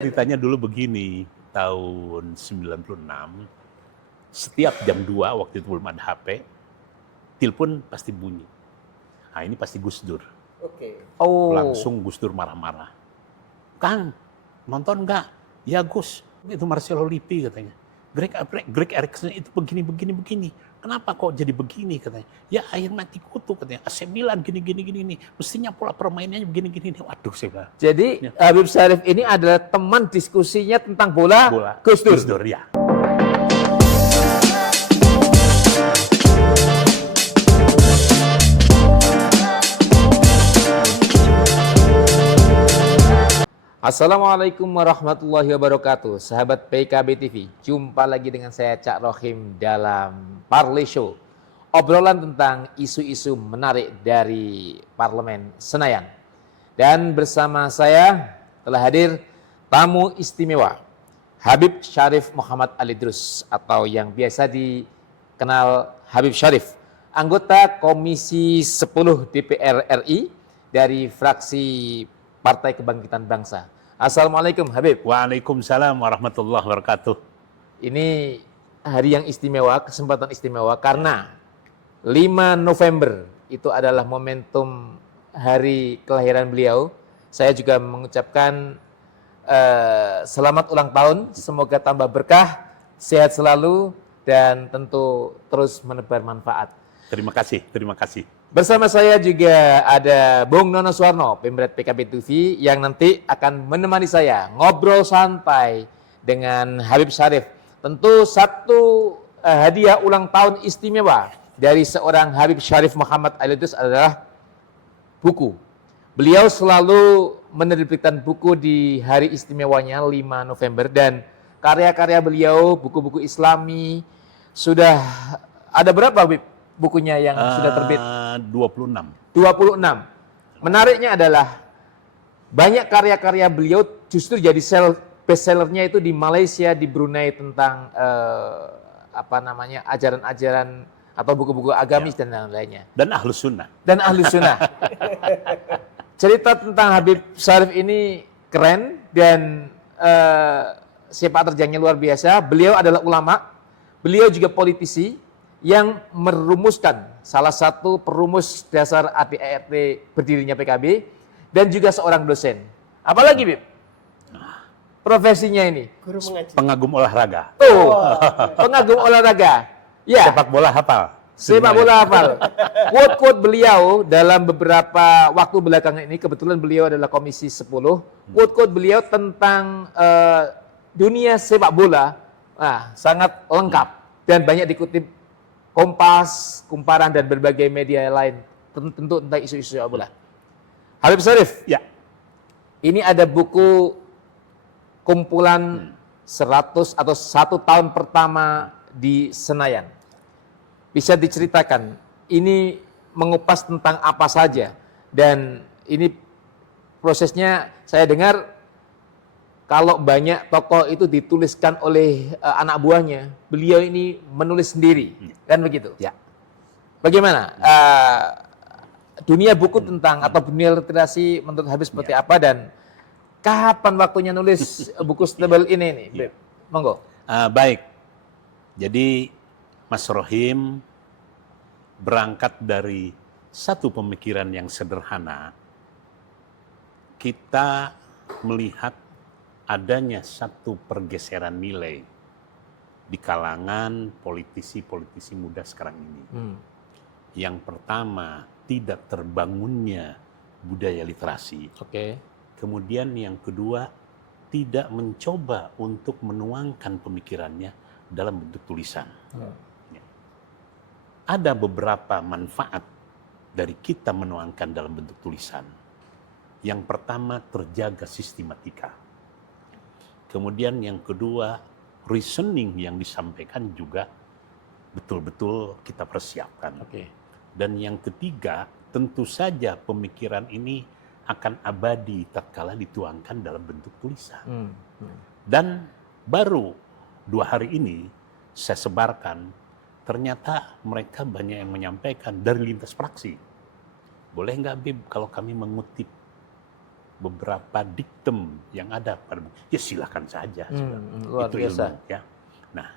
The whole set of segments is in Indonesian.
Ceritanya dulu begini, tahun 96, setiap jam 2 waktu itu belum ada HP, telepon pasti bunyi. Nah ini pasti Gus Dur. Oh. Langsung Gus Dur marah-marah. Kang, nonton nggak? Ya Gus, itu Marcelo Lippi katanya. Greg Erickson itu begini. Kenapa kok jadi begini katanya? Ya air mati kutu katanya. AC Milan gini. Mestinya pola permainannya begini. Waduh saya bilang. Jadi Habib Syarif ini adalah teman diskusinya tentang bola Gus Dur. Gus Dur ya. Assalamualaikum warahmatullahi wabarakatuh. Sahabat PKB TV, jumpa lagi dengan saya Cak Rohim dalam Parley Show. Obrolan tentang isu-isu menarik dari Parlemen Senayan. Dan bersama saya telah hadir tamu istimewa, Habib Syarif Muhammad Ali Idrus atau yang biasa dikenal Habib Syarif, anggota Komisi 10 DPR RI dari fraksi Partai Kebangkitan Bangsa. Assalamualaikum Habib. Waalaikumsalam warahmatullahi wabarakatuh. Ini hari yang istimewa, kesempatan istimewa karena 5 November itu adalah momentum hari kelahiran beliau. Saya juga mengucapkan selamat ulang tahun, semoga tambah berkah, sehat selalu dan tentu terus menebar manfaat. Terima kasih. Bersama saya juga ada Bung Nono Suwarno, Pemret PKB TV, yang nanti akan menemani saya ngobrol santai dengan Habib Syarif. Tentu satu hadiah ulang tahun istimewa dari seorang Habib Syarif Muhammad Ali Idrus adalah buku. Beliau selalu menerbitkan buku di hari istimewanya 5 November dan karya-karya beliau, buku-buku Islami, sudah ada berapa Habib? Bukunya yang sudah terbit? 26. Menariknya adalah banyak karya-karya beliau justru jadi bestsellernya itu di Malaysia, di Brunei tentang ajaran-ajaran atau buku-buku agamis dan lain-lainnya. Dan Ahlus Sunnah. Cerita tentang Habib Syarif ini keren dan sepak terjangnya luar biasa. Beliau adalah ulama, beliau juga politisi yang merumuskan salah satu perumus dasar ADART berdirinya PKB dan juga seorang dosen. Apalagi Bib? Profesinya ini? Guru mengaji. Pengagum olahraga. Pengagum olahraga. Ya. Sepak bola hafal. Sepak bola hafal. Quote-quote beliau dalam beberapa waktu belakangan ini, kebetulan beliau adalah Komisi 10, quote-quote beliau tentang dunia sepak bola sangat lengkap dan banyak dikutip Kompas, Kumparan, dan berbagai media lain tentu tentang isu-isu sepak bola. Habib Syarif, Ya. ini ada buku kumpulan 100 atau 1 tahun pertama di Senayan. Bisa diceritakan, ini mengupas tentang apa saja, dan ini prosesnya saya dengar kalau banyak tokoh itu dituliskan oleh anak buahnya, beliau ini menulis sendiri, kan begitu? Ya. Bagaimana dunia buku tentang atau dunia literasi menurut Habib seperti apa dan kapan waktunya nulis buku setebal ini nih, Beb? Monggo. Baik. Jadi Mas Rohim berangkat dari satu pemikiran yang sederhana. Kita melihat adanya satu pergeseran nilai di kalangan politisi-politisi muda sekarang ini. Yang pertama, tidak terbangunnya budaya literasi. Kemudian yang kedua, tidak mencoba untuk menuangkan pemikirannya dalam bentuk tulisan. Ada beberapa manfaat dari kita menuangkan dalam bentuk tulisan. Yang pertama, terjaga sistematika. Kemudian yang kedua, reasoning yang disampaikan juga betul-betul kita persiapkan. Dan yang ketiga, tentu saja pemikiran ini akan abadi tatkala dituangkan dalam bentuk tulisan. Dan baru 2 hari ini saya sebarkan, ternyata mereka banyak yang menyampaikan dari lintas fraksi. Boleh nggak Bib kalau kami mengutip beberapa diktum yang ada pada buku, ya silakan saja. Luar Itu biasa. ilmu, ya. Nah,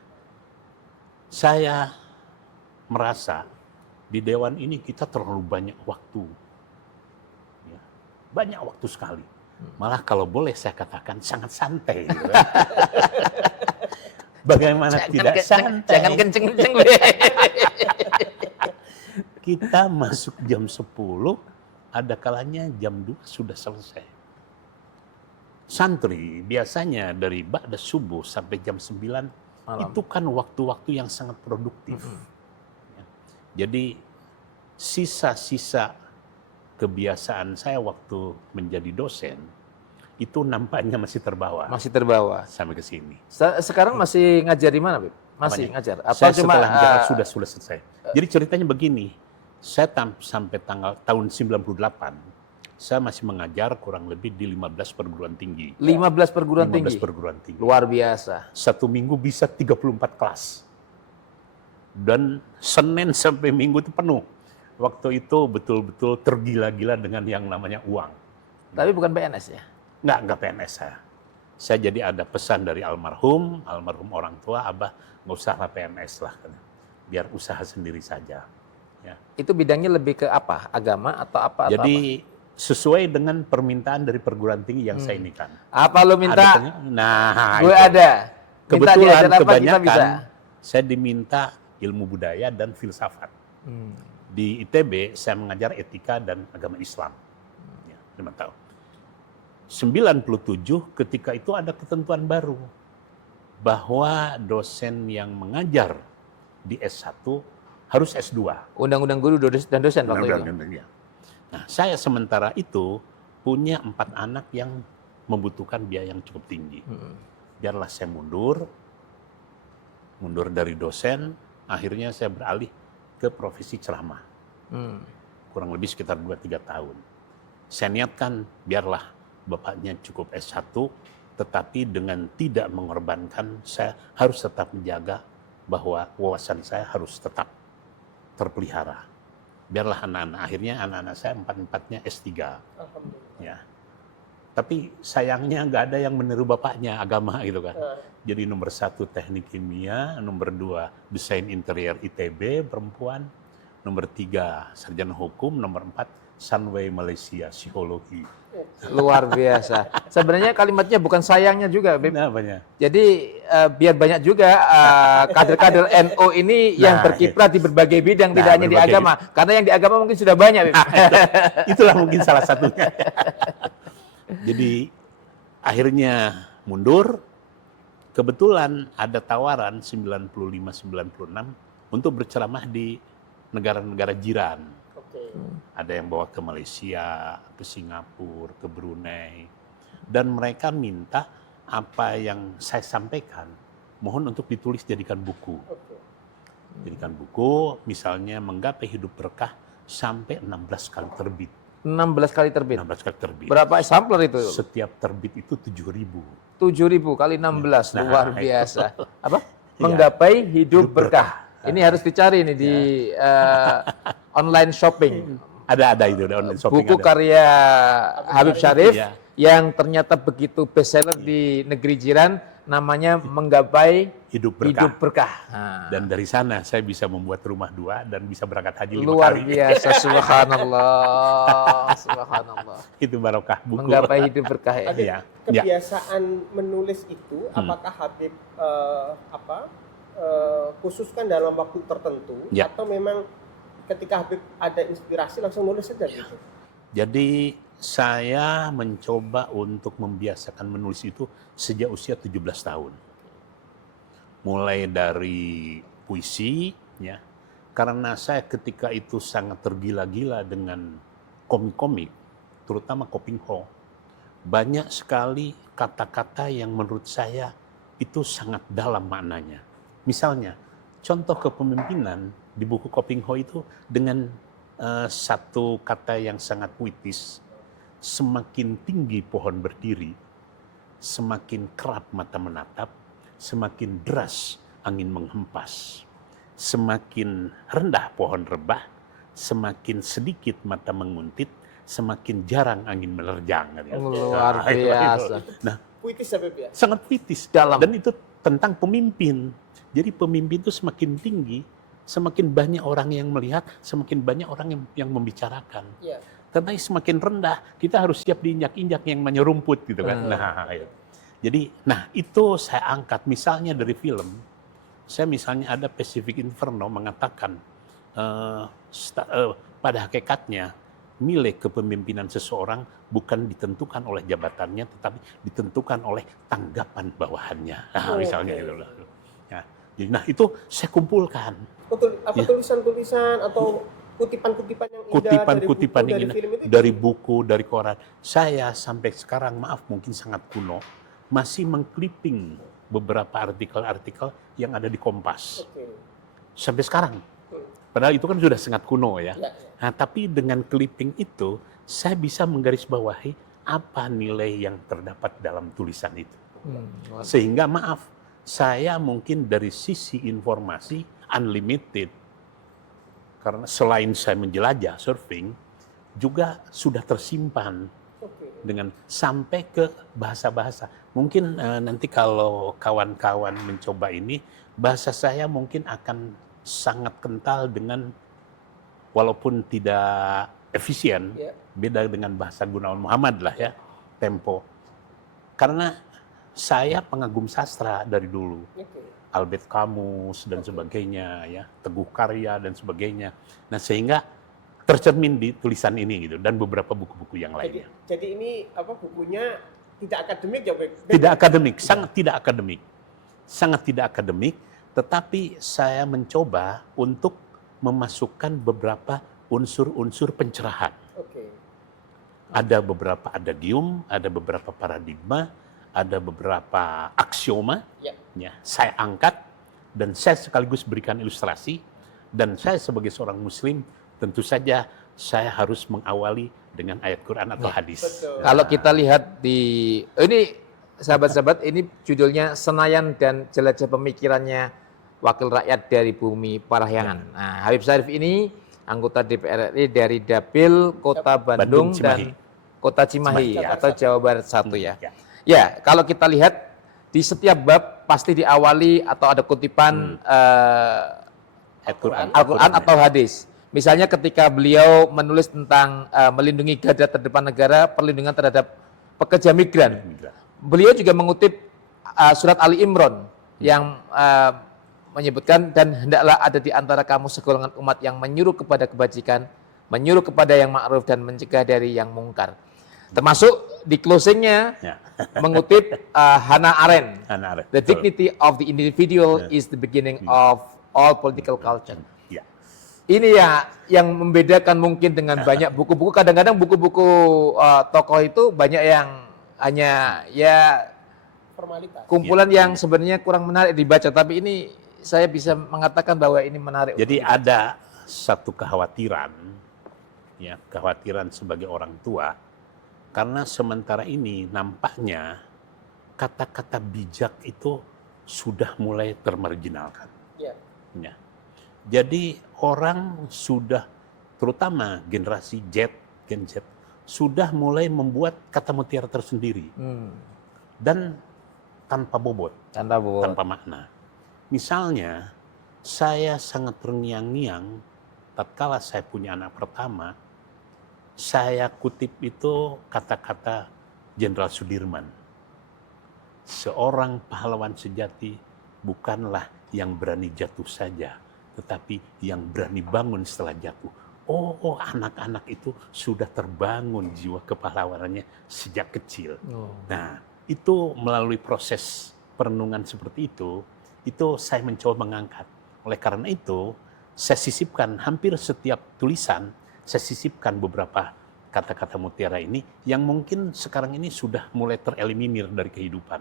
saya merasa di Dewan ini kita terlalu banyak waktu. Ya, banyak waktu sekali. Malah kalau boleh saya katakan sangat santai. Gitu kan. Bagaimana tidak santai? Jangan kenceng-kenceng. Kita masuk jam 10, ada kalanya jam 2 sudah selesai. Santri biasanya dari ba'da subuh sampai jam 9 Malam. itu kan waktu-waktu yang sangat produktif. Ya. Jadi sisa-sisa kebiasaan saya waktu menjadi dosen itu nampaknya masih terbawa Masih terbawa. sampai ke sini. Sekarang masih ngajar di mana, Bib? Masih Apanya? ngajar? Atau Saya cuma setelah jarak sudah selesai. Jadi ceritanya begini, saya sampai tahun 98 saya masih mengajar kurang lebih di 15 perguruan tinggi. 15 perguruan 15 tinggi? perguruan tinggi. Luar biasa. Satu minggu bisa 34 kelas. Dan Senin sampai Minggu itu penuh. Waktu itu betul-betul tergila-gila dengan yang namanya uang. Tapi bukan PNS ya? Nggak PNS saya. Saya jadi ada pesan dari almarhum orang tua, Abah nggak usahlah PNS lah. Biar usaha sendiri saja. Ya. Itu bidangnya lebih ke apa? Agama atau apa? Jadi sesuai dengan permintaan dari perguruan tinggi yang saya inikan. Apa lo minta? Nah, Gue itu. ada. Minta Kebetulan diajar apa, kita kebanyakan bisa. saya diminta ilmu budaya dan filsafat. Di ITB saya mengajar etika dan agama Islam. Ya, 5 tahun. 97 ketika itu ada ketentuan baru bahwa dosen yang mengajar di S1 harus S2. Undang-undang guru dan dosen waktu itu. Ya. Nah, saya sementara itu punya 4 anak yang membutuhkan biaya yang cukup tinggi. Biarlah saya mundur dari dosen, akhirnya saya beralih ke profesi ceramah. Kurang lebih sekitar 2-3 tahun. Saya niatkan biarlah bapaknya cukup S1, tetapi dengan tidak mengorbankan, saya harus tetap menjaga bahwa wawasan saya harus tetap terpelihara. Biarlah akhirnya anak-anak saya 4-4-nya S3. Alhamdulillah. Ya. Tapi sayangnya nggak ada yang meniru bapaknya agama gitu kan. Jadi nomor 1 teknik kimia, nomor 2 desain interior ITB perempuan, nomor 3 sarjana hukum, nomor 4 Sunway Malaysia psikologi. Luar biasa. Sebenarnya kalimatnya bukan sayangnya juga, Bib. Apanya? Jadi biar banyak juga kader-kader NU ini yang berkiprah di berbagai bidang, tidak hanya di agama. Karena yang di agama mungkin sudah banyak, Bib. Itulah mungkin salah satunya. Jadi akhirnya mundur. Kebetulan ada tawaran 95-96 untuk berceramah di negara-negara jiran. Ada yang bawa ke Malaysia, ke Singapura, ke Brunei. Dan mereka minta apa yang saya sampaikan, mohon untuk ditulis jadikan buku. Jadikan buku, misalnya menggapai hidup berkah sampai 16 kali terbit. 16 kali terbit. 16 kali terbit. Berapa sampler itu? Setiap terbit itu 7.000. 7.000 kali 16, Nah, luar biasa. Apa? Menggapai hidup berkah. Ini harus dicari nih di online shopping. Ada itu, ada online shopping. Buku ada. karya Habib Syarif Iya. yang ternyata begitu bestseller di negeri jiran, namanya Menggapai Hidup berkah. Hidup Berkah. Nah, Dan dari sana saya bisa membuat rumah 2 dan bisa berangkat haji 5 luar kali. biasa, subhanallah, subhanallah. Itu barokah buku. Menggapai hidup berkah ya. Habib, Iya. kebiasaan menulis itu, apakah Habib khususkan dalam waktu tertentu, Ya. atau memang ketika Habib ada inspirasi langsung nulis saja gitu? Jadi saya mencoba untuk membiasakan menulis itu sejak usia 17 tahun. Mulai dari puisi, ya, karena saya ketika itu sangat tergila-gila dengan komik-komik, terutama Koping Ho. Banyak sekali kata-kata yang menurut saya itu sangat dalam maknanya. Misalnya, contoh kepemimpinan di buku Koping Ho itu dengan satu kata yang sangat puitis, semakin tinggi pohon berdiri, semakin kerap mata menatap, semakin deras angin menghempas. Semakin rendah pohon rebah, semakin sedikit mata menguntit, semakin jarang angin menerjang. Kan? Luar Nah, itu. biasa. Nah, Puitis ya Beb ya. sangat puitis. Dalam. Dan itu tentang pemimpin. Jadi pemimpin itu semakin tinggi, semakin banyak orang yang melihat, semakin banyak orang yang membicarakan. Iya. Tapi semakin rendah, kita harus siap diinjak-injak yang namanya rumput gitu kan. Nah, itu. Jadi, itu saya angkat misalnya dari film. Saya misalnya ada Pacific Inferno mengatakan pada hakikatnya nilai kepemimpinan seseorang bukan ditentukan oleh jabatannya, tetapi ditentukan oleh tanggapan bawahannya. Nah, misalnya itu. Ya. Jadi, itu saya kumpulkan. Betul, apa tulisan-tulisan atau kutipan-kutipan yang indah Kutipan-kutipan yang dari indah film itu? dari buku, dari koran. Saya sampai sekarang, maaf mungkin sangat kuno, masih mengclipping beberapa artikel-artikel yang ada di Kompas. Oke. Sampai sekarang. Padahal itu kan sudah sangat kuno ya. Ya, ya. Nah, tapi dengan clipping itu, saya bisa menggarisbawahi apa nilai yang terdapat dalam tulisan itu. Sehingga maaf, saya mungkin dari sisi informasi unlimited. Karena selain saya menjelajah surfing, juga sudah tersimpan Oke. dengan sampai ke bahasa-bahasa. Mungkin nanti kalau kawan-kawan mencoba ini, bahasa saya mungkin akan sangat kental dengan, walaupun tidak efisien, Ya. beda dengan bahasa Gunawan Muhammad lah ya, tempo. Karena saya pengagum sastra dari dulu. Oke. Albert Camus dan sebagainya, ya, Teguh Karya dan sebagainya. Nah, sehingga tercermin di tulisan ini gitu, dan beberapa buku-buku yang lainnya. Jadi ini apa bukunya tidak akademik ya Beb? Tidak akademik, sangat tidak akademik. Sangat tidak akademik, tetapi saya mencoba untuk memasukkan beberapa unsur-unsur pencerahan. Oke. Ada beberapa adagium, ada beberapa paradigma, ada beberapa aksioma. Ya. Saya angkat dan saya sekaligus berikan ilustrasi, dan saya sebagai seorang muslim tentu saja saya harus mengawali dengan ayat Quran atau hadis. Betul. Kalau kita lihat di ini sahabat-sahabat, ini judulnya Senayan dan Jelajah Pemikirannya Wakil Rakyat dari Bumi Parahyangan. Nah, Habib Syarif ini anggota DPR RI dari Dapil Kota Bandung Cimahi. dan Kota Cimahi, Cimahi. atau Jawa Barat 1 ya. Ya. Ya, kalau kita lihat di setiap bab pasti diawali atau ada kutipan Al-Quran Al-Quran atau hadis. Misalnya ketika beliau menulis tentang melindungi garda terdepan negara, perlindungan terhadap pekerja migran. Beliau juga mengutip surat Ali Imran yang menyebutkan, dan hendaklah ada di antara kamu segolongan umat yang menyuruh kepada kebajikan, menyuruh kepada yang ma'ruf dan mencegah dari yang mungkar. Termasuk di closingnya Ya. mengutip Hannah Arendt. Hannah Arendt. The Betul. dignity of the individual is the beginning of all political culture. Ya. Ini ya yang membedakan mungkin dengan banyak buku-buku. Kadang-kadang buku-buku tokoh itu banyak yang hanya ya Formalitas. kumpulan yang sebenarnya kurang menarik dibaca. Tapi ini saya bisa mengatakan bahwa ini menarik. Jadi ada satu kekhawatiran, ya, kekhawatiran sebagai orang tua, karena sementara ini nampaknya kata-kata bijak itu sudah mulai termarginalkan. Ya. Ya. Jadi orang sudah, terutama generasi Gen Z, sudah mulai membuat kata mutiara tersendiri dan tanpa bobot, tanpa makna. Misalnya, saya sangat terngiang-ngiang tatkala saya punya anak pertama, saya kutip itu kata-kata Jenderal Sudirman. Seorang pahlawan sejati bukanlah yang berani jatuh saja, tetapi yang berani bangun setelah jatuh. Oh, anak-anak itu sudah terbangun jiwa kepahlawanannya sejak kecil. Nah, itu melalui proses perenungan seperti itu saya mencoba mengangkat. Oleh karena itu, saya sisipkan hampir setiap tulisan, saya sisipkan beberapa kata-kata mutiara ini yang mungkin sekarang ini sudah mulai tereliminir dari kehidupan.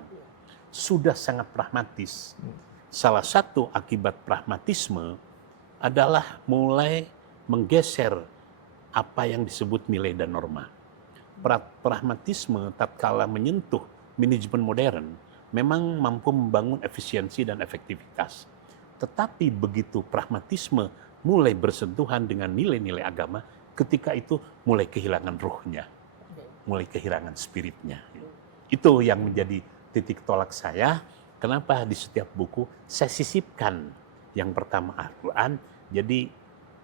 Sudah sangat pragmatis. Salah satu akibat pragmatisme adalah mulai menggeser apa yang disebut nilai dan norma. Pragmatisme tatkala menyentuh manajemen modern memang mampu membangun efisiensi dan efektivitas. Tetapi begitu pragmatisme mulai bersentuhan dengan nilai-nilai agama, ketika itu mulai kehilangan ruhnya, mulai kehilangan spiritnya. Itu yang menjadi titik tolak saya. Kenapa di setiap buku saya sisipkan yang pertama Al-Quran, jadi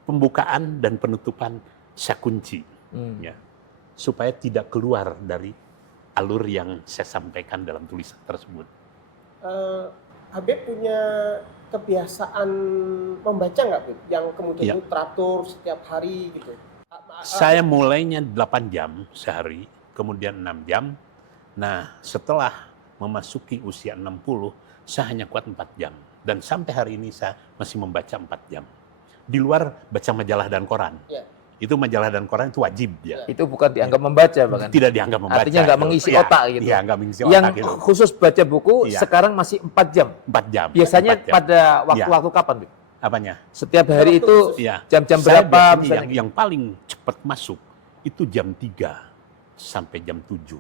pembukaan dan penutupan saya kunci, ya, supaya tidak keluar dari alur yang saya sampaikan dalam tulisan tersebut. Habib punya kebiasaan membaca nggak, Habib? Yang kemudian Ya. itu teratur setiap hari gitu? Saya mulainya 8 jam sehari, kemudian 6 jam. Nah, setelah memasuki usia 60, saya hanya kuat 4 jam. Dan sampai hari ini saya masih membaca 4 jam. Di luar baca majalah dan koran. Ya. Itu majalah dan koran itu wajib ya. Itu bukan dianggap membaca bahkan. Tidak dianggap membaca. Artinya nggak itu. mengisi Iya, otak gitu. Iya, nggak mengisi Yang otak gitu. khusus baca buku Iya. sekarang masih 4 jam. 4 jam. Biasanya 4 jam. pada waktu-waktu kapan, Bib? Apanya? Setiap hari Waktu itu khusus. Iya. jam-jam Saya berapa biasanya misalnya? yang paling cepat masuk itu jam 3 sampai jam 7.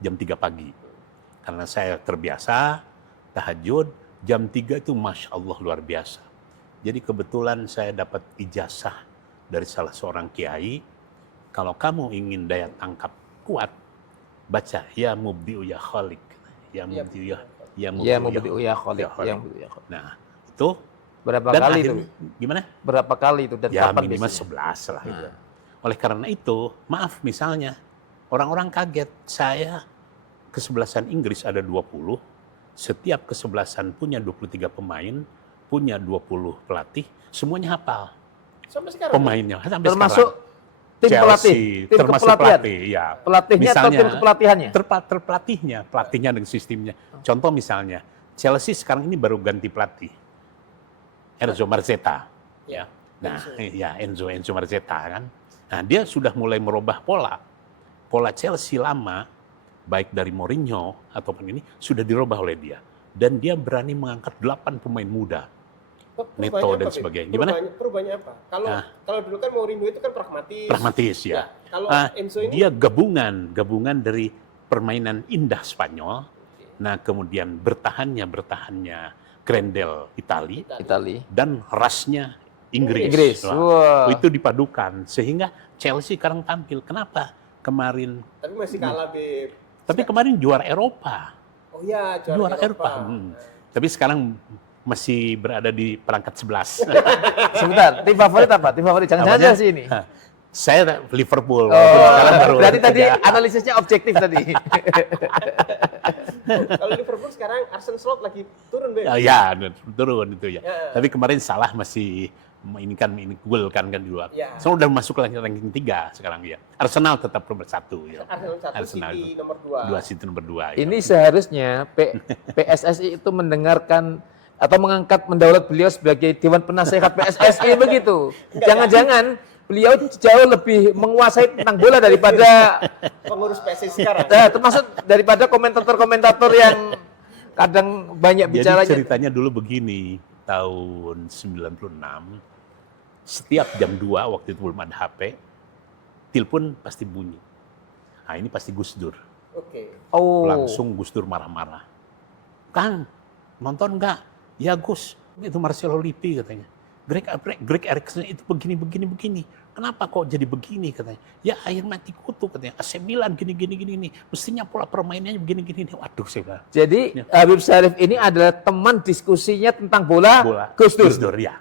Jam 3 pagi. Karena saya terbiasa tahajud, jam 3 itu Masya Allah luar biasa. Jadi kebetulan saya dapat ijazah dari salah seorang kiai, kalau kamu ingin daya tangkap kuat, baca Ya Mubdi'u Ya Khalik. Ya Mubdi'u Ya Ya Mubdi'u mau beli ya kholik. Ya Khalik. Ya Mubdi'u ya kholik. Nah, itu Berapa dan kali itu? akhirnya, gimana? Berapa kali itu dan Ya kapan minimal biasanya? 11 lah. Nah. Oleh karena itu, maaf misalnya, orang-orang kaget, saya kesebelasan Inggris ada 20, setiap kesebelasan punya 23 pemain, punya 20 pelatih, semuanya hafal Sampai sekarang. pemainnya. Sampai Termasuk sekarang. tim pelatih, Chelsea, tim termasuk kepelatihan. pelatih, ya. Pelatihnya atau tim kepelatihannya? Terpelatihnya, pelatihnya dan sistemnya. Contoh misalnya, Chelsea sekarang ini baru ganti pelatih. Enzo Marzetta. Ya. Nah, ya Enzo Marzetta kan. Nah, dia sudah mulai merubah pola. Pola Chelsea lama, baik dari Mourinho ataupun ini, sudah dirubah oleh dia. Dan dia berani mengangkat 8 pemain muda. Perubahannya Neto dan apa, Bib? sebagainya. Gimana? Perubahannya apa? Kalau dulu kan Mourinho itu kan pragmatis. Pragmatis ya. Kalau Enzo ini Dia gabungan dari permainan indah Spanyol. Nah, kemudian bertahannya Grendel Itali Itali. dan rasnya Inggris. Inggris. Wah, Wah. itu dipadukan sehingga Chelsea sekarang tampil. Kenapa? Kemarin, tapi masih kalah, Bib. tapi kemarin juara Eropa. Oh iya, Juara Eropa. Tapi sekarang masih berada di perangkat 11. Sebentar, tim favorit apa? Tim favorit jangan-jangan Apanya? sih ini. Hah, Saya Liverpool. Oh, Sekarang baru berarti tadi kerja. analisisnya objektif tadi. Kalau Liverpool sekarang Arsenal Slot lagi turun, Bib. Ya, turun itu ya. Ya. Tapi kemarin Salah masih ini gol kan di luar. Ya. So udah masuk ranking 3 sekarang ya. Arsenal tetap nomor 1 ya. Arsenal 1, City nomor 2. 2 City nomor 2. Ya. Ini seharusnya PSSI itu mendengarkan atau mengangkat mendaulat beliau sebagai Dewan Penasehat PSSI begitu. Jangan-jangan beliau jauh lebih menguasai tentang bola daripada Pengurus PSSI sekarang. termasuk daripada komentator-komentator yang kadang banyak Jadi bicaranya. ceritanya dulu begini, tahun 96, setiap jam 2 waktu itu belum ada HP, telepon pasti bunyi. Nah ini pasti Gus Dur. Oke. Oh, Langsung Gus Dur marah-marah. Kang, nonton nggak? Ya Gus, itu Marcelo Lippi katanya. Greg Eriksen itu begini. Kenapa kok jadi begini katanya? Ya air mati kutu katanya. AC Milan gini. Mestinya pola permainannya begini. Waduh saya bilang. jadi Habib Syarif ini adalah teman diskusinya tentang bola, Gus Dur. Gus Dur ya.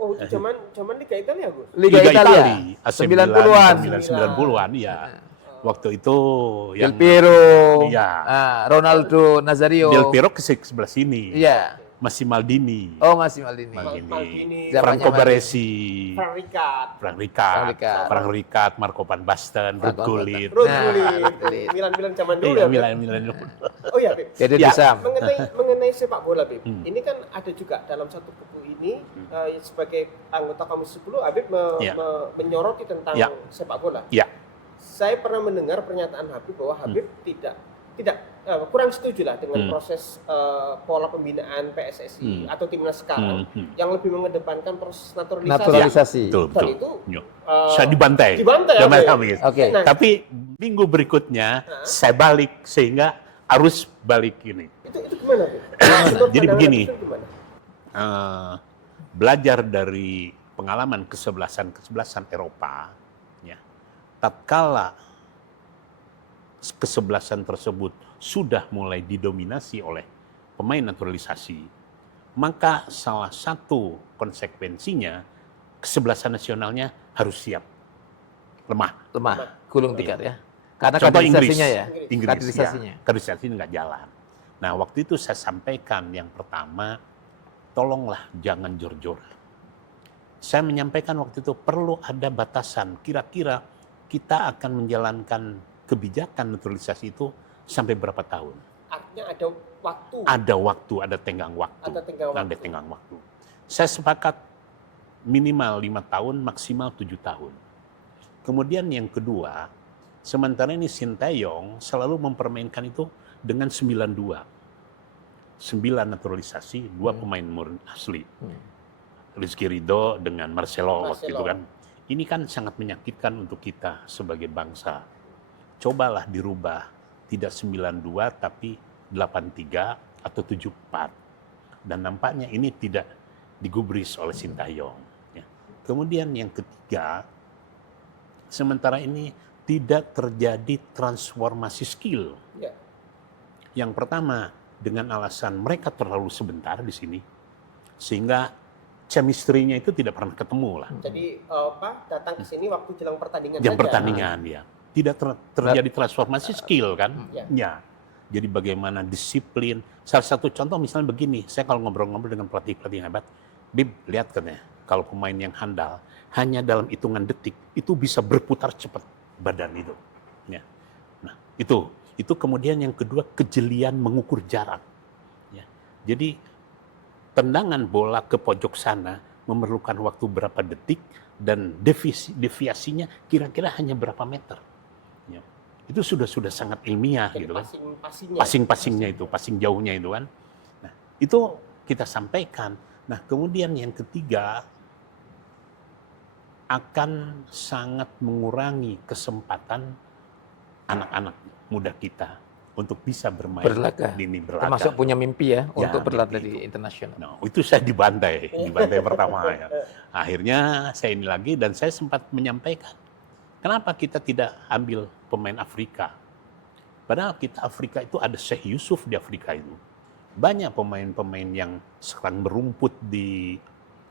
Oh, itu zaman Liga Italia, Gus. Liga Italia. AC 90-an. 90-an ya. Waktu itu Del yang Piero, Iya. Ronaldo Nazario. Del Piero ke sebelah sini. Iya. Masih Maldini. Oh, masih Maldini. Maldini. Zamannya Franco Maldini. Baresi. Frank Rijkaard. Frank Ricard, Marco van Basten, Ruud Gullit. Ruud Nah, Gullit. Gullit. Milan zaman dulu Iya, ya, Bib? Milan. Oh iya, Bib. Jadi Ya. Desam. Mengenai sepak bola, Bib. Hmm. Ini kan ada juga dalam satu buku ini sebagai anggota Komisi 10, Habib Ya. menyoroti tentang Ya. sepak bola. Ya. Saya pernah mendengar pernyataan Habib bahwa Habib tidak kurang setuju lah dengan proses pola pembinaan PSSI atau timnas sekarang yang lebih mengedepankan proses naturalisasi. Naturalisasi. Betul. Dan itu Saya dibantai. dibantai, Zaman Habib. habis. Oke. Nah, Tapi minggu berikutnya saya balik sehingga arus balik ini. itu gimana, Bib? Menurut Jadi pandangan begini. Habib itu gimana? Belajar dari pengalaman kesebelasan Eropa, ya, tatkala kesebelasan tersebut sudah mulai didominasi oleh pemain naturalisasi, maka salah satu konsekuensinya kesebelasan nasionalnya harus siap lemah. Gulung tikar ya. Karena Contoh kaderisasinya ya. Inggris Kaderisasinya. ya, kaderisasi nggak jalan. Nah, waktu itu saya sampaikan yang pertama, tolonglah jangan jor-jor. Saya menyampaikan waktu itu perlu ada batasan. Kira-kira kita akan menjalankan kebijakan naturalisasi itu sampai berapa tahun? Artinya ada waktu. Ada waktu, ada tenggang waktu. Ada tenggang waktu. Saya sepakat minimal 5 tahun, maksimal 7 tahun. Kemudian yang kedua, sementara ini Sinteyong selalu mempermainkan itu dengan 9-2. 9 naturalisasi, 2 pemain murni asli. Rizky Ridho dengan Marcelo waktu itu kan. Ini kan sangat menyakitkan untuk kita sebagai bangsa. Cobalah dirubah, tidak 9-2 tapi 8-3 atau 7-4. Dan nampaknya ini tidak digubris oleh Sinteyong. Ya. Kemudian yang ketiga, sementara ini tidak terjadi transformasi skill. Ya. Yang pertama, dengan alasan mereka terlalu sebentar di sini, sehingga chemistry-nya itu tidak pernah ketemu lah. Jadi datang ke sini waktu jelang pertandingan Yang saja. pertandingan ya, tidak terjadi transformasi skill kan? Ya. Jadi bagaimana disiplin. Salah satu contoh misalnya begini, saya kalau ngobrol-ngobrol dengan pelatih-pelatih hebat, Bib, lihat kan ya, kalau pemain yang handal, hanya dalam hitungan detik itu bisa berputar cepat badan itu. Ya. Nah, itu kemudian yang kedua, kejelian mengukur jarak. Ya. Jadi tendangan bola ke pojok sana memerlukan waktu berapa detik dan deviasinya kira-kira hanya berapa meter. Ya. Itu sudah sangat ilmiah. Jadi gitu kan. Passing-passingnya itu, passing jauhnya itu kan. Nah, itu kita sampaikan. Nah, kemudian yang ketiga, akan sangat mengurangi kesempatan anak-anak muda kita untuk bisa bermain Berlaga. berlaga. Termasuk punya mimpi ya untuk berlaga mimpi di itu. internasional. Nah, itu saya dibantai pertama ya. Akhirnya saya ini lagi dan saya sempat menyampaikan, kenapa kita tidak ambil pemain Afrika? Padahal kita Afrika itu ada Sheikh Yusuf di Afrika itu. Banyak pemain-pemain yang sekarang berumput di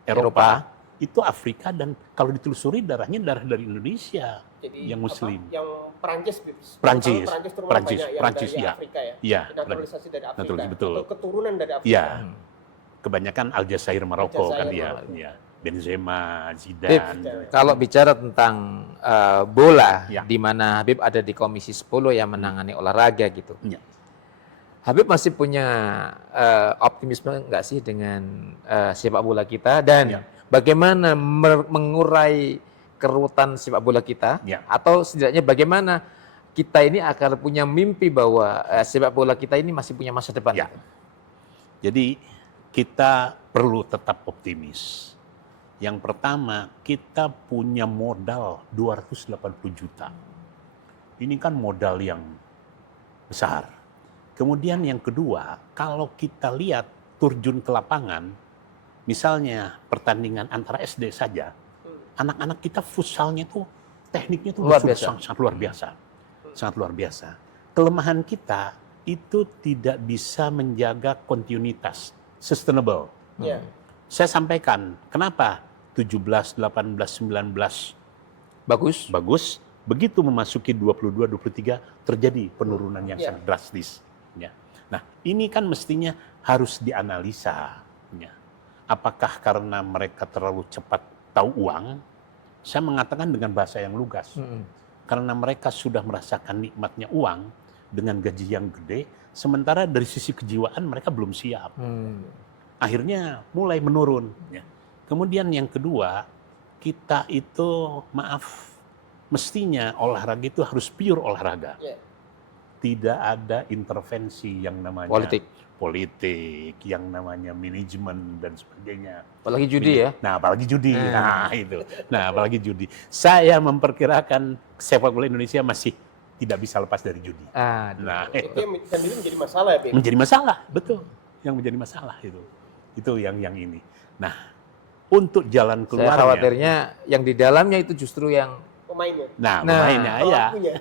Eropa. Itu Afrika dan kalau ditelusuri darahnya darah dari Indonesia. Jadi, yang Muslim. Yang Perancis Perancis dari ya. Afrika ya. Iya. Naturalisasi dari Afrika. Naturalisasi, betul. Atau keturunan dari Afrika. Iya. Kebanyakan Aljazair Maroko kan dia. Ya. Benzema, Zidane. Kalau bicara tentang bola, Ya. di mana Habib ada di Komisi 10 yang menangani olahraga gitu. Ya. Habib masih punya optimisme nggak sih dengan sepak bola kita dan bagaimana mengurai kerutan sepak bola kita atau setidaknya bagaimana kita ini akan punya mimpi bahwa sepak bola kita ini masih punya masa depan. Ya. Jadi kita perlu tetap optimis. Yang pertama, kita punya modal 280 juta. Ini kan modal yang besar. Kemudian yang kedua, kalau kita lihat terjun ke lapangan, misalnya pertandingan antara SD saja, anak-anak kita futsalnya itu tekniknya itu sangat luar biasa. Sangat luar biasa. Kelemahan kita itu tidak bisa menjaga kontinuitas, sustainable. Ya. Saya sampaikan, kenapa 17, 18, 19 bagus, begitu memasuki 22, 23 terjadi penurunan yang sangat drastis. Ya. Nah, ini kan mestinya harus dianalisa. Ya. Apakah karena mereka terlalu cepat tahu uang? Saya mengatakan dengan bahasa yang lugas. Karena mereka sudah merasakan nikmatnya uang dengan gaji yang gede, sementara dari sisi kejiwaan mereka belum siap. Akhirnya mulai menurun. Ya. Kemudian yang kedua, kita itu mestinya olahraga itu harus pure olahraga. Tidak ada intervensi yang namanya politik, yang namanya manajemen dan sebagainya. Apalagi judi ya. Nah, apalagi judi. Nah, itu. Nah, apalagi judi. Saya memperkirakan sepak bola Indonesia masih tidak bisa lepas dari judi. Nah, itu menjadi masalah ya, Pak? Menjadi masalah, betul. Yang menjadi masalah itu. Itu yang ini. Nah, untuk jalan keluarnya. Saya khawatirnya yang di dalamnya itu justru yang pemainnya. Nah, pemainnya ya. Pelakunya.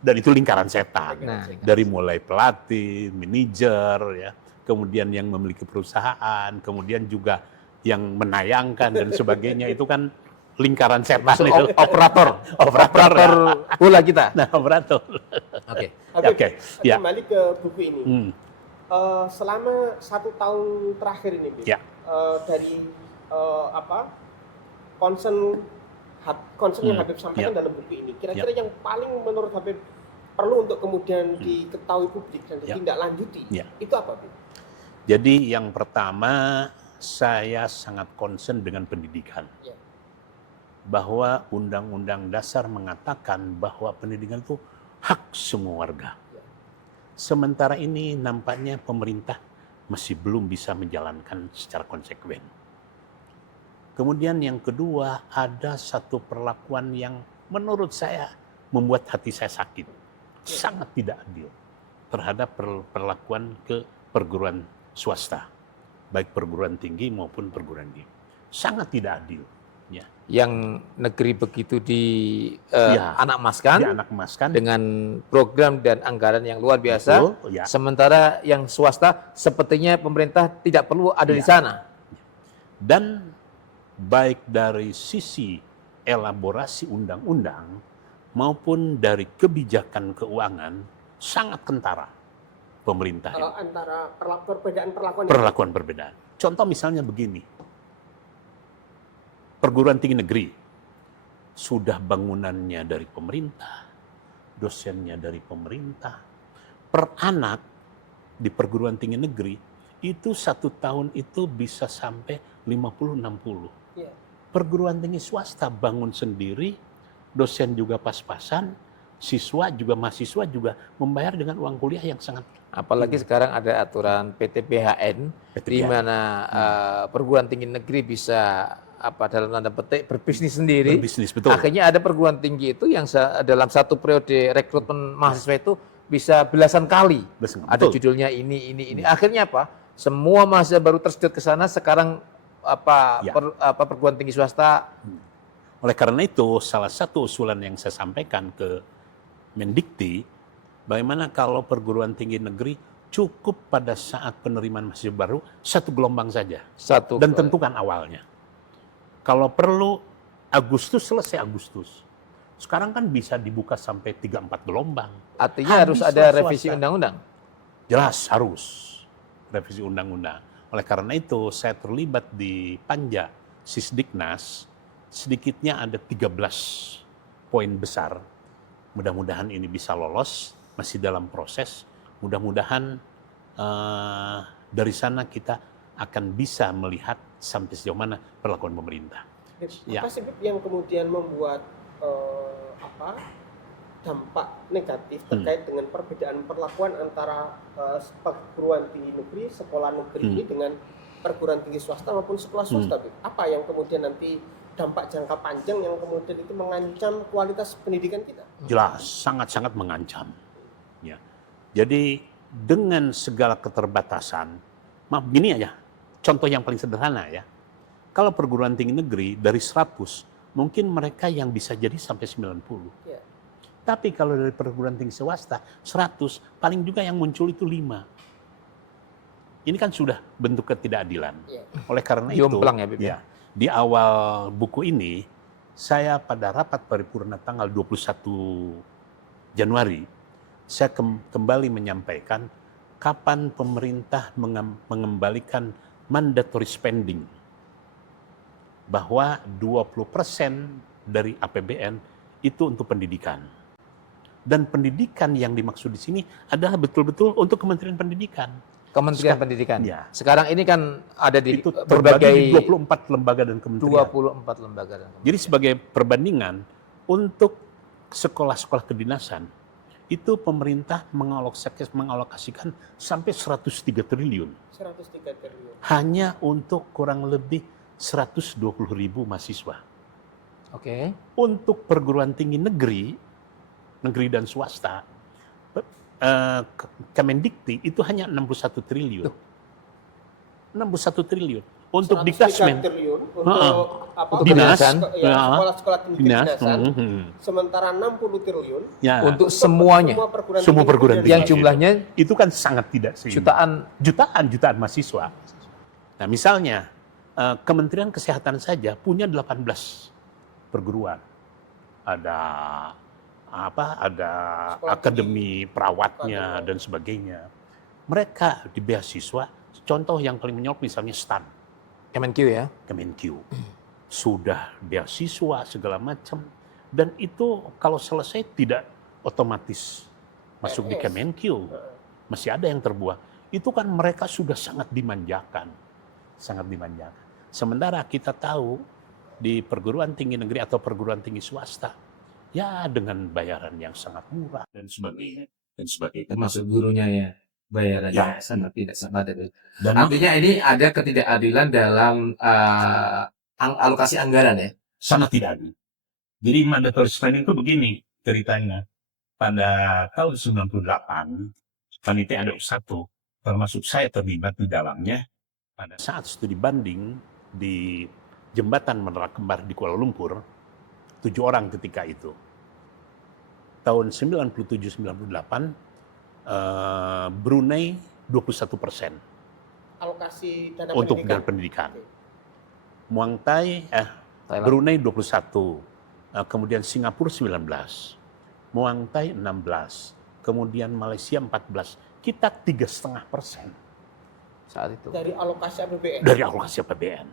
Dan itu lingkaran setan. Nah, Dari mulai pelatih, manajer, ya, kemudian yang memiliki perusahaan, kemudian juga yang menayangkan dan sebagainya itu kan lingkaran setan masuk itu. operator Operator, ya. bola kita. Nah, operator. Oke. Habib, Oke, ya. kembali ke buku ini. Hmm, Selama 1 tahun terakhir ini, Bib, Ya. dari concern yang Habib sampaikan Ya. dalam buku ini, kira-kira yang paling menurut Habib perlu untuk kemudian diketahui publik dan ditindaklanjuti, Ya. itu apa, Bib? Jadi yang pertama, saya sangat concern dengan pendidikan. Ya. Bahwa Undang-Undang Dasar mengatakan bahwa pendidikan itu hak semua warga. Ya. Sementara ini nampaknya pemerintah masih belum bisa menjalankan secara konsekuen. Kemudian yang kedua, ada satu perlakuan yang menurut saya membuat hati saya sakit. Sangat tidak adil terhadap perlakuan ke perguruan swasta, baik perguruan tinggi maupun perguruan tinggi. Sangat tidak adil. Ya. Yang negeri begitu di Ya. anak emaskan Di anak emas kan? dengan program dan anggaran yang luar biasa. Betul, ya. Sementara yang swasta sepertinya pemerintah tidak perlu ada di Ya. sana. Dan baik dari sisi elaborasi undang-undang maupun dari kebijakan keuangan sangat kentara pemerintah ini. Antara perbedaan perlakuan Perlakuan perbedaan. Contoh misalnya begini, perguruan tinggi negeri sudah bangunannya dari pemerintah, dosennya dari pemerintah, per anak di perguruan tinggi negeri itu 1 tahun itu bisa sampai 50-60. Ya. Perguruan tinggi swasta bangun sendiri, dosen juga pas-pasan, mahasiswa juga membayar dengan uang kuliah yang sangat. Apalagi sekarang ada aturan PTBHN di mana perguruan tinggi negeri bisa dalam tanda petik berbisnis sendiri. Berbisnis, betul. Akhirnya ada perguruan tinggi itu yang dalam satu periode rekrutmen mahasiswa itu bisa belasan kali. Betul. Ada judulnya ini. Akhirnya apa? Semua mahasiswa baru tersedot ke sana sekarang Ya. perguruan tinggi swasta. Oleh karena itu, salah satu usulan yang saya sampaikan ke Mendikti, bagaimana kalau perguruan tinggi negeri cukup pada saat penerimaan mahasiswa baru 1 gelombang saja. Dan tentukan awalnya. Kalau perlu Agustus selesai Agustus. Sekarang kan bisa dibuka sampai 3-4 gelombang. Artinya harus ada revisi undang-undang. Jelas harus revisi undang-undang. Oleh karena itu saya terlibat di Panja Sisdiknas, sedikitnya ada 13 poin besar. Mudah-mudahan ini bisa lolos, masih dalam proses. Mudah-mudahan dari sana kita akan bisa melihat sampai sejauh mana perlakuan pemerintah. Apa sih, Bib, yang kemudian membuat dampak negatif terkait dengan perbedaan perlakuan antara perguruan tinggi negeri, sekolah negeri ini dengan perguruan tinggi swasta maupun sekolah swasta, Bib? Apa yang kemudian nanti dampak jangka panjang yang kemudian itu mengancam kualitas pendidikan kita? Jelas, sangat-sangat mengancam. Ya. Jadi dengan segala keterbatasan, maaf gini aja, contoh yang paling sederhana ya. Kalau perguruan tinggi negeri dari 100, mungkin mereka yang bisa jadi sampai 90. Ya. Tapi kalau dari perguruan tinggi swasta, 100, paling juga yang muncul itu 5. Ini kan sudah bentuk ketidakadilan. Ya. Oleh karena Jomplang itu, ya, Bib, ya, di awal buku ini, saya pada rapat paripurna tanggal 21 Januari, saya kembali menyampaikan kapan pemerintah mengembalikan mandatory spending. Bahwa 20% dari APBN itu untuk pendidikan. Dan pendidikan yang dimaksud di sini adalah betul-betul untuk Kementerian Pendidikan. Kementerian Pendidikan. Ya. Sekarang ini kan ada di Itu berbagai terbagi di 24 lembaga dan kementerian. 24 lembaga dan kementerian. Jadi sebagai perbandingan, untuk sekolah-sekolah kedinasan, itu pemerintah mengalokasikan sampai 103 triliun. 103 triliun. Hanya untuk kurang lebih 120.000 mahasiswa. Oke. Untuk perguruan tinggi negeri dan swasta, Kemendikti itu hanya 61 triliun. 61 triliun untuk 103 Dikdasmen. triliun untuk Untuk Dinas. kedinasan. sekolah-sekolah tinggi Dinas. kedinasan. Hmm. Sementara 60 triliun Ya. Untuk semuanya Semua perguruan tinggi. yang jumlahnya Itu kan sangat tidak seimbang. Jutaan mahasiswa. Nah, misalnya Kementerian Kesehatan saja punya 18 perguruan. Ada ada Sekolah akademi perawatnya dan sebagainya. Mereka di beasiswa, contoh yang paling menyorot misalnya STAN, Kemenq ya. Kemenq. Sudah beasiswa segala macam, dan itu kalau selesai tidak otomatis masuk di Kemenq. Masih ada yang terbuang. Itu kan mereka sudah sangat dimanjakan. Sangat dimanjakan. Sementara kita tahu di perguruan tinggi negeri atau perguruan tinggi swasta, ya dengan bayaran yang sangat murah dan sebagainya. Termasuk gurunya ya. Bayarannya Ya. sangat tidak sama. Dan Artinya ini ada ketidakadilan dalam alokasi anggaran ya. sangat tidak adil. Jadi mandatory spending itu begini ceritanya. Pada tahun 98, panitia ada satu, termasuk saya terlibat di dalamnya. Pada saat studi banding di jembatan Menara Kembar di Kuala Lumpur, 7 orang ketika itu. Tahun 97-98, Brunei 21% alokasi dana untuk pendidikan. dana pendidikan. Muang Thai, Thailand. Brunei 21, kemudian Singapura 19, Muang Thai 16, kemudian Malaysia 14, kita 3,5% Saat itu. Dari alokasi APBN. dari alokasi APBN.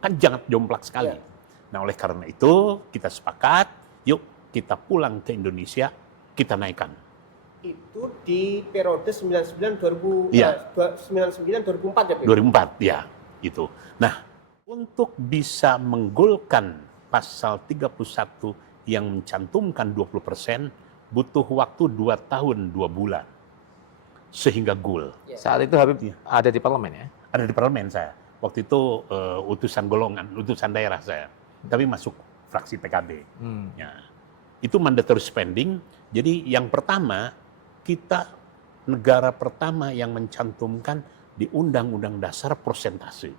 Kan jangan jomplang sekali. Ya. Nah, oleh karena itu kita sepakat, yuk kita pulang ke Indonesia, kita naikkan. Itu di periode 99 Iya. 2004 ya, Pak? 2004, ya, itu. Nah, untuk bisa menggolkan pasal 31 yang mencantumkan 20%, butuh waktu 2 tahun 2 bulan. Sehingga goal. Saat itu Habib Iya. ada di parlemen ya. Ada di parlemen saya. Waktu itu utusan golongan, utusan daerah saya. Tapi masuk fraksi PKB. Ya. Itu mandatory spending. Jadi yang pertama, kita negara pertama yang mencantumkan di Undang-Undang Dasar persentase.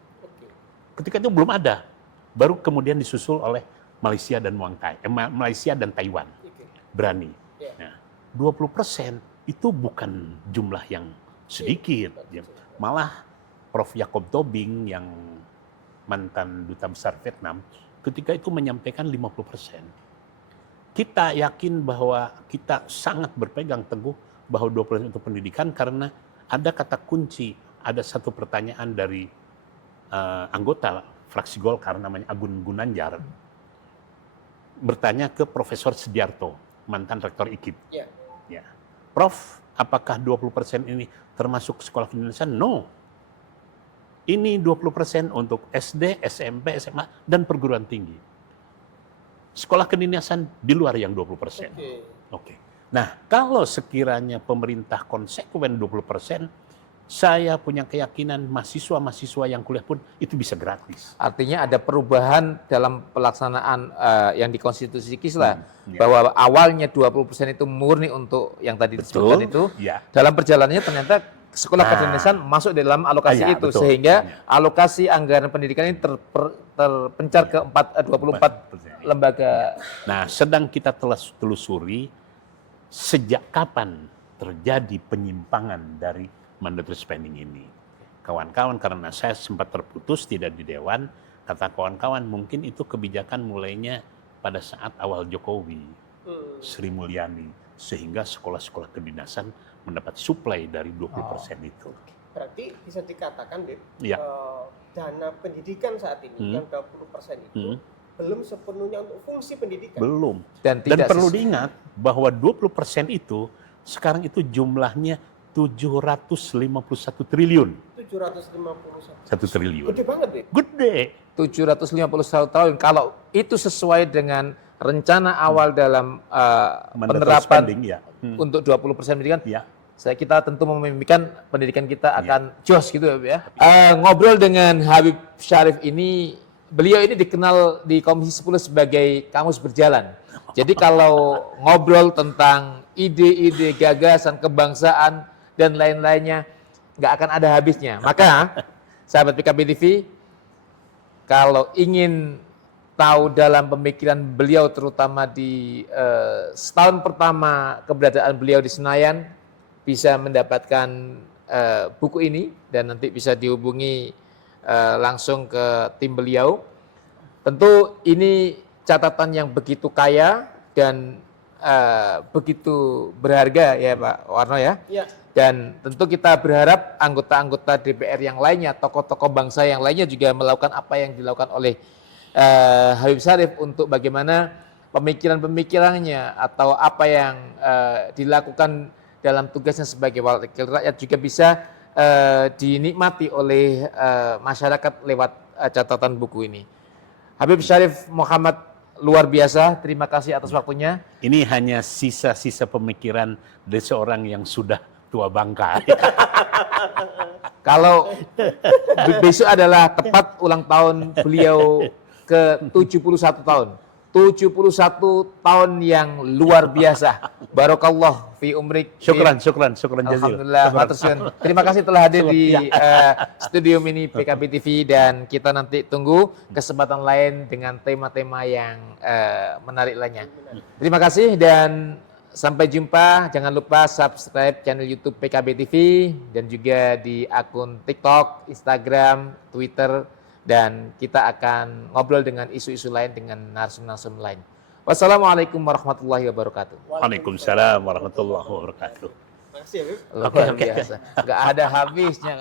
Ketika itu belum ada. Baru kemudian disusul oleh Malaysia dan Muang Thai. Malaysia dan Taiwan. Berani. Ya. Nah, 20% itu bukan jumlah yang sedikit. Ya. Malah Prof. Jacob Tobing yang mantan Duta Besar Vietnam, ketika itu menyampaikan 50%. Kita yakin bahwa kita sangat berpegang teguh bahwa 20% untuk pendidikan karena ada kata kunci, ada satu pertanyaan dari anggota fraksi Golkar namanya Agun Gunanjar, bertanya ke Profesor Sediarto, mantan Rektor IKIP. Ya. Ya. Prof, apakah 20% ini termasuk sekolah kedinasan? No. Ini 20% untuk SD, SMP, SMA, dan perguruan tinggi. Sekolah kedinasan di luar yang 20%. Oke. Nah, kalau sekiranya pemerintah konsekuen 20%, saya punya keyakinan mahasiswa-mahasiswa yang kuliah pun itu bisa gratis. Artinya ada perubahan dalam pelaksanaan yang di konstitusi KISLA Ya. bahwa awalnya 20% itu murni untuk yang tadi disebutkan itu. Ya. Dalam perjalanannya ternyata sekolah Nah. kedinasan masuk dalam alokasi Ya, itu betul. sehingga Ya. alokasi anggaran pendidikan ini terpencar ke 24 lembaga. Nah, sedang kita telusuri sejak kapan terjadi penyimpangan dari mandatory spending ini. Kawan-kawan, karena saya sempat terputus tidak di Dewan, kata kawan-kawan mungkin itu kebijakan mulainya pada saat awal Jokowi, Sri Mulyani, sehingga sekolah-sekolah kedinasan mendapat suplai dari 20% itu. Berarti bisa dikatakan, Beb, Ya. dana pendidikan saat ini yang 20% itu belum sepenuhnya untuk fungsi pendidikan. Belum. Dan Dan tidak perlu diingat bahwa 20% itu sekarang itu jumlahnya 751 triliun. 751. 1 triliun. Gede banget, Beb. Gede. 751 tahun. Kalau itu sesuai dengan rencana awal dalam Mandatory penerapan spending, ya. untuk 20% pendidikan, Ya. kita tentu memimpikan pendidikan kita akan jos gitu ya. Ngobrol dengan Habib Syarif ini, beliau ini dikenal di Komisi 10 sebagai kamus berjalan. Jadi kalau ngobrol tentang ide-ide, gagasan, kebangsaan, dan lain-lainnya, nggak akan ada habisnya. Maka, sahabat PKB TV, kalau ingin tahu dalam pemikiran beliau terutama di setahun pertama keberadaan beliau di Senayan, bisa mendapatkan buku ini dan nanti bisa dihubungi langsung ke tim beliau. Tentu ini catatan yang begitu kaya dan begitu berharga ya Pak Warno ya. Ya. Dan tentu kita berharap anggota-anggota DPR yang lainnya, tokoh-tokoh bangsa yang lainnya juga melakukan apa yang dilakukan oleh Habib Syarif untuk bagaimana pemikiran-pemikirannya atau apa yang dilakukan dalam tugasnya sebagai wakil rakyat juga bisa dinikmati oleh masyarakat lewat catatan buku ini. Habib Syarif Muhammad, luar biasa, terima kasih atas waktunya. Ini hanya sisa-sisa pemikiran dari seorang yang sudah tua bangka. Kalau besok adalah tepat ulang tahun beliau ke 71 tahun. 71 tahun yang luar biasa. Barakallah fi umrik. Syukran jazil. Alhamdulillah, matur suwun. Terima kasih telah hadir di studio mini PKB TV dan kita nanti tunggu kesempatan lain dengan tema-tema yang menarik lainnya. Terima kasih dan sampai jumpa. Jangan lupa subscribe channel YouTube PKB TV dan juga di akun TikTok, Instagram, Twitter, dan kita akan ngobrol dengan isu-isu lain dengan narsum-narsum lain. Wassalamualaikum warahmatullahi wabarakatuh. Waalaikumsalam warahmatullahi wabarakatuh. Makasih ya, Bib. Luar biasa. Nggak ada habisnya.